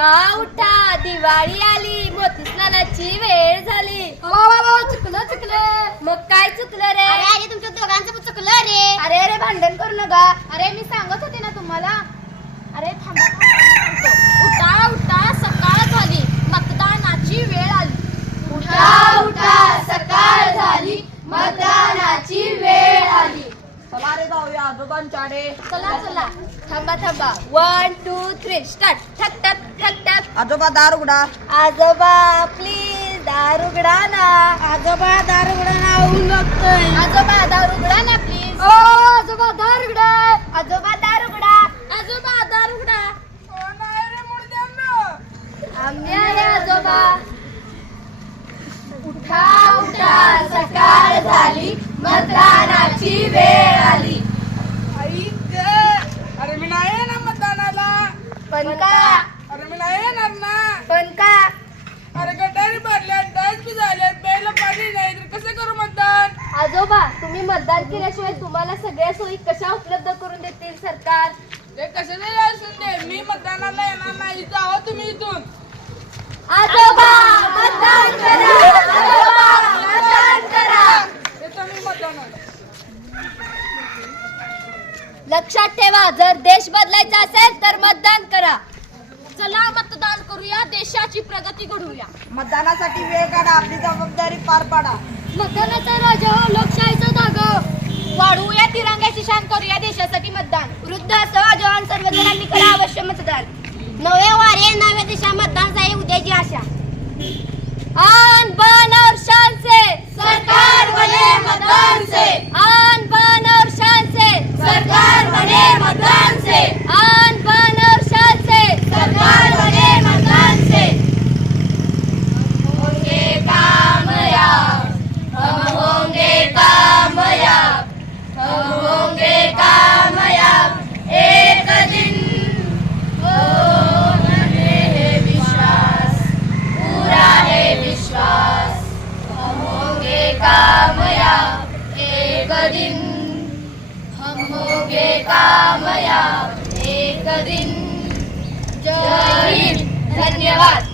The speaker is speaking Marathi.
उठा दिवाळी आली मतस्नाची वेळ झाली बाबा चुकलं चुकलं मग काय चुकलं रे तुमच्या दोघांचं चुकलं अरे अरे रे। अरे भांडण करू नका अरे मी सांगत होते ना तुम्हाला अरे थांबा था आजोबांच्या चला। थांबा थांबा वन टू थ्री स्टार्ट ठक ठक आजोबा उघडा आजोबा प्लीज दारुगडा ना आजोबा दारुडा ना आजोबा दारुघडा ना प्लीज ओ आजोबा दारुघडा आजोबा दारुघडा आजोबा दारुघडाय मुंबई आहे आजोबा उठा उठा सकाळ झाली मजा ती वेळ आली ऐक अरे मी नाही येणार मतदानाला पण अरे मी नाही येणार ना, ना। पण का अरे गटारी भरल्या डस्टबिन झाले पेला पाणी नाही तर कसं करू मतदान आजोबा तुम्ही मतदान केल्याशिवाय तुम्हाला सगळ्या सोयी कशा उपलब्ध करून देतील सरकार ते कसं नाही असून दे मी मतदानाला येणार नाही ना ना, हो जाऊ तुम्ही इथून लक्षात ठेवा जर देश बदलायचा असेल तर मतदान करा चला मतदान करूया देशाची प्रगती घडूया मतदानासाठी वेळ काढा आपली जबाबदारी पार पाडा मतदानाचा राजा हो लोकशाहीचा धागा वाढवूया तिरंग्याची शांत करूया देशासाठी मतदान वृद्ध सहजवान सर्वजणांनी करा अवश्य मतदान नवे वारे नव्या दिशा मतदान जाईल उद्याची आशा दिन हमोगे कामया या दिन जय धन्यवाद